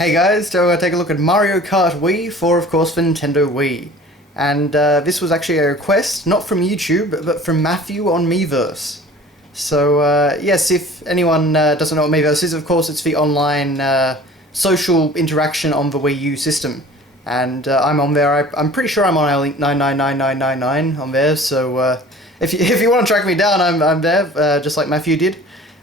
Hey guys, so we're going to take a look at Mario Kart Wii for, of course, for Nintendo Wii. And this was actually a request, not from YouTube, but from Matthew on Miiverse. So, yes, if anyone doesn't know what Miiverse is, of course, it's the online social interaction on the Wii U system. And I'm on there. I'm pretty sure I'm on link 999999 on there, so if you want to track me down, I'm there, just like Matthew did.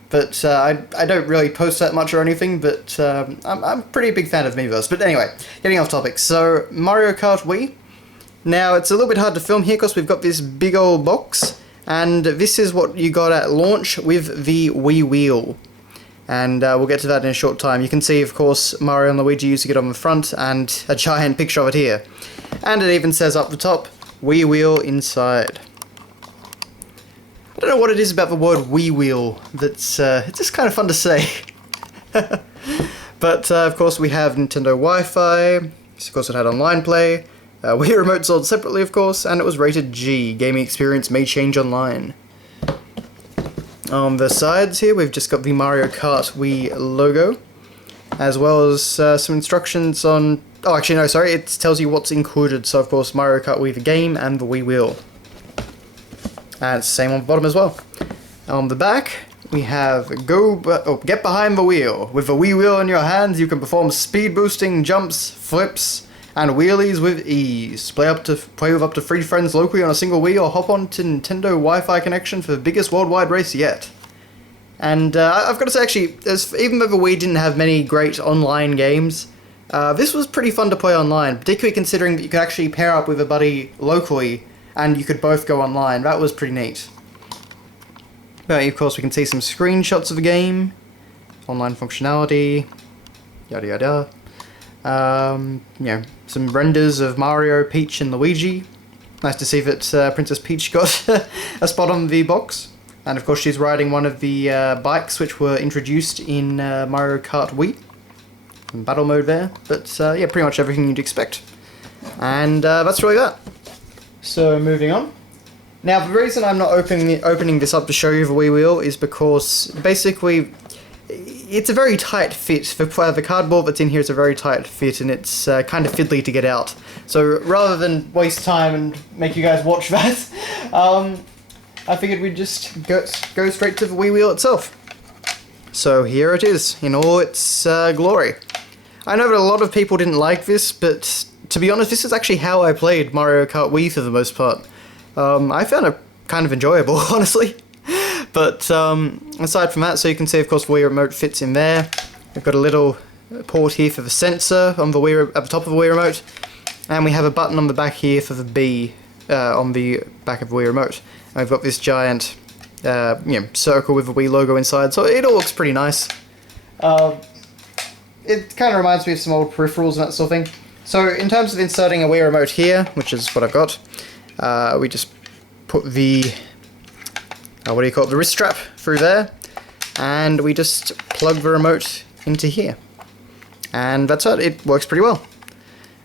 But I don't really post that much or anything, but I'm a pretty big fan of Miiverse. But anyway, getting off topic. So, Mario Kart Wii. Now, it's a little bit hard to film here because we've got this big old box, and this is what you got at launch with the Wii Wheel. And we'll get to that in a short time. You can see, of course, Mario and Luigi using it on the front, and a giant picture of it here. And it even says up the top, Wii Wheel inside. I don't know what it is about the word Wii Wheel that's it's just kind of fun to say. But of course we have Nintendo Wi-Fi, of course it had online play, Wii Remote sold separately of course, and it was rated G, gaming experience may change online. On the sides here we've just got the Mario Kart Wii logo, as well as some instructions on... Oh actually no, sorry, it tells you what's included, so of course Mario Kart Wii the game and the Wii Wheel. And it's the same on the bottom as well. On the back, we have get behind the wheel. With the Wii Wheel in your hands, you can perform speed boosting jumps, flips, and wheelies with ease. Play with up to 3 friends locally on a single Wii, or hop on to Nintendo Wi-Fi connection for the biggest worldwide race yet. And I've got to say, actually, even though the Wii didn't have many great online games, this was pretty fun to play online, particularly considering that you could actually pair up with a buddy locally and you could both go online. That was pretty neat. But of course we can see some screenshots of the game, online functionality, yada yada. You know, some renders of Mario, Peach and Luigi. Nice to see that Princess Peach got a spot on the box. And of course she's riding one of the bikes which were introduced in Mario Kart Wii. In battle mode there. But yeah, pretty much everything you'd expect. And that's really that. So, moving on. Now, the reason I'm not opening this up to show you the Wii Wheel is because, basically, it's a very tight fit. The cardboard that's in here is a very tight fit, and it's kind of fiddly to get out. So, rather than waste time and make you guys watch that, I figured we'd just go straight to the Wii Wheel itself. So, here it is, in all its glory. I know that a lot of people didn't like this, but to be honest, this is actually how I played Mario Kart Wii for the most part. I found it kind of enjoyable, honestly. But aside from that, so you can see, of course, Wii Remote fits in there. We've got a little port here for the sensor on the Wii at the top of the Wii Remote, and we have a button on the back here for the B on the back of the Wii Remote. And we've got this giant, circle with the Wii logo inside, so it all looks pretty nice. It kind of reminds me of some old peripherals and that sort of thing. So, in terms of inserting a Wii Remote here, which is what I've got, we just put the, the wrist strap through there, and we just plug the remote into here. And that's it. It works pretty well.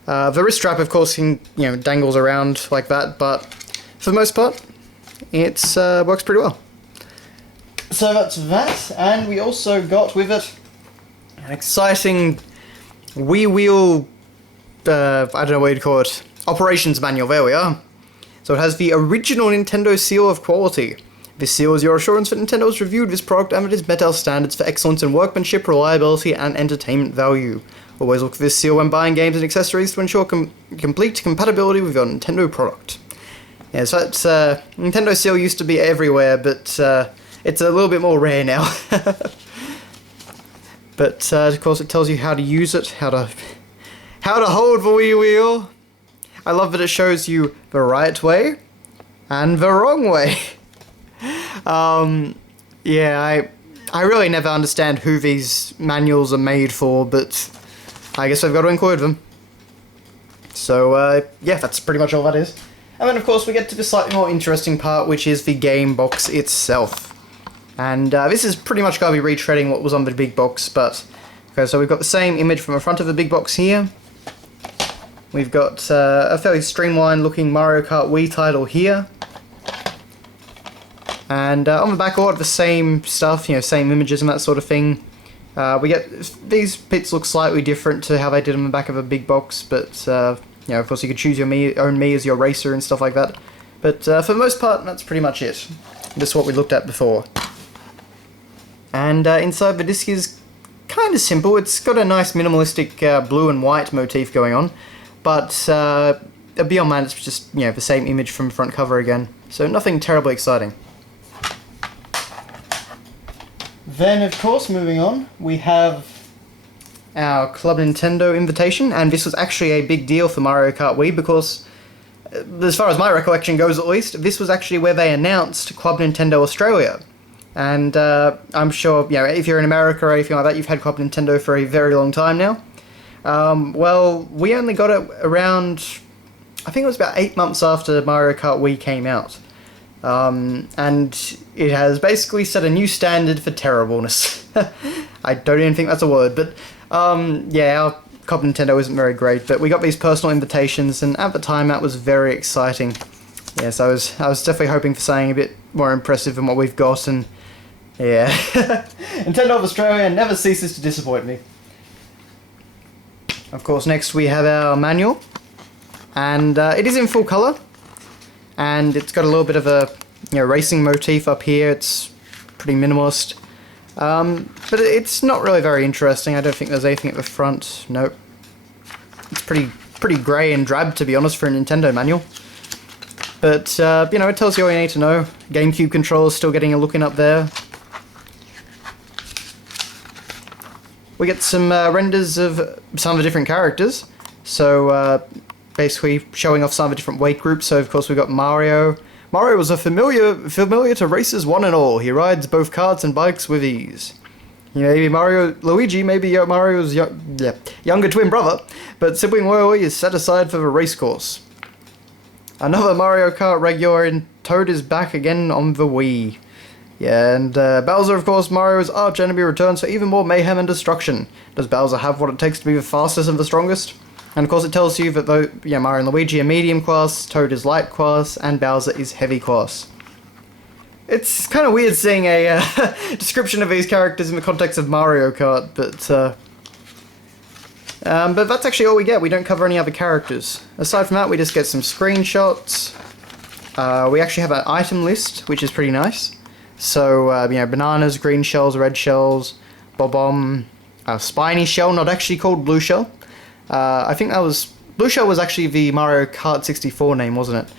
The wrist strap, of course, dangles around like that, but for the most part, it works pretty well. So that's that, and we also got with it an exciting Wii Wheel, I don't know what you'd call it, operations manual. There we are. So it has the original Nintendo seal of quality. This seal is your assurance that Nintendo has reviewed this product and it has met our standards for excellence in workmanship, reliability, and entertainment value. Always look for this seal when buying games and accessories to ensure complete compatibility with your Nintendo product. Yeah, so that's, Nintendo seal used to be everywhere, but it's a little bit more rare now. But of course it tells you how to use it, how to hold the Wii Wheel. I love that it shows you the right way and the wrong way. Yeah, I really never understand who these manuals are made for, but I guess I've got to include them. So, yeah, that's pretty much all that is. And then, of course, we get to the slightly more interesting part, which is the game box itself. And this is pretty much going to be retreading what was on the big box, but... Okay, so we've got the same image from the front of the big box here. We've got a fairly streamlined looking Mario Kart Wii title here. And on the back, all of the same stuff, same images and that sort of thing. We get these bits look slightly different to how they did on the back of a big box, but you know, of course you could choose your own Mii as your racer and stuff like that. But for the most part, that's pretty much it. This is what we looked at before. And inside the disc is kind of simple. It's got a nice minimalistic blue and white motif going on, but beyond that, it's just, you know, the same image from the front cover again. So nothing terribly exciting. Then, of course, moving on, we have our Club Nintendo invitation, and this was actually a big deal for Mario Kart Wii because, as far as my recollection goes at least, this was actually where they announced Club Nintendo Australia. And I'm sure, you know, if you're in America or anything like that, you've had Club Nintendo for a very long time now. Well, we only got it around, I think it was about 8 months after Mario Kart Wii came out. And it has basically set a new standard for terribleness. I don't even think that's a word, but yeah, our Club Nintendo isn't very great, but we got these personal invitations, and at the time that was very exciting. Yes, I was definitely hoping for something a bit more impressive than what we've got, and yeah. Nintendo of Australia never ceases to disappoint me. Of course, next we have our manual, and it is in full colour. And it's got a little bit of a, you know, racing motif up here. It's pretty minimalist, but it's not really very interesting. I don't think there's anything at the front. Nope. It's pretty grey and drab, to be honest, for a Nintendo manual. But you know, it tells you all you need to know. GameCube controllers still getting a look in up there. We get some renders of some of the different characters. So. Basically showing off some of the different weight groups. So of course we've got Mario. Mario was a familiar to racers one and all. He rides both karts and bikes with ease. You know, maybe Luigi, maybe Mario's younger twin brother, but sibling loyalty is set aside for the race course. Another Mario Kart regular, and Toad is back again on the Wii. Yeah, and Bowser, of course, Mario's arch enemy, returns for even more mayhem and destruction. Does Bowser have what it takes to be the fastest and the strongest? And of course it tells you that though, yeah, Mario and Luigi are medium class, Toad is light class, and Bowser is heavy class. It's kind of weird seeing a description of these characters in the context of Mario Kart, but that's actually all we get. We don't cover any other characters. Aside from that, we just get some screenshots. We actually have an item list, which is pretty nice. So, you know, bananas, green shells, red shells, bob-omb, spiny shell, not actually called blue shell. I think that was... Blue Shell was actually the Mario Kart 64 name, wasn't it?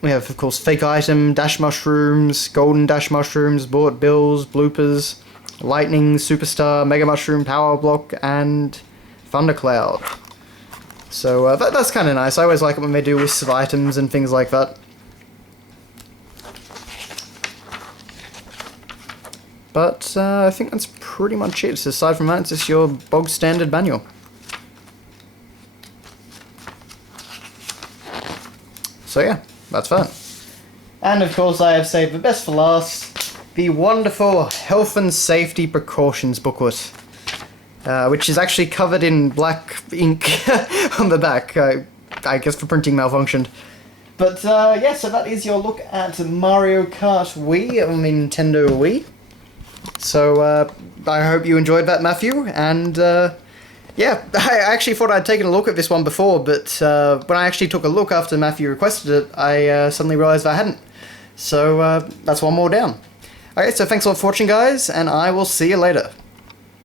We have, of course, fake item, dash mushrooms, golden dash mushrooms, bullet bills, bloopers, lightning, superstar, mega mushroom, power block, and thundercloud. So that's kind of nice. I always like it when they do lists of items and things like that. But I think that's pretty much it. So aside from that, it's just your bog standard manual. So yeah, that's fun. And of course I have saved the best for last, the wonderful Health and Safety Precautions booklet, which is actually covered in black ink on the back, I guess for printing malfunctioned. But yeah, so that is your look at Mario Kart Wii on the Nintendo Wii. So I hope you enjoyed that, Matthew, and yeah, I actually thought I'd taken a look at this one before, but when I actually took a look after Matthew requested it, I suddenly realised I hadn't. So that's one more down. Okay, so thanks a lot for watching, guys, and I will see you later.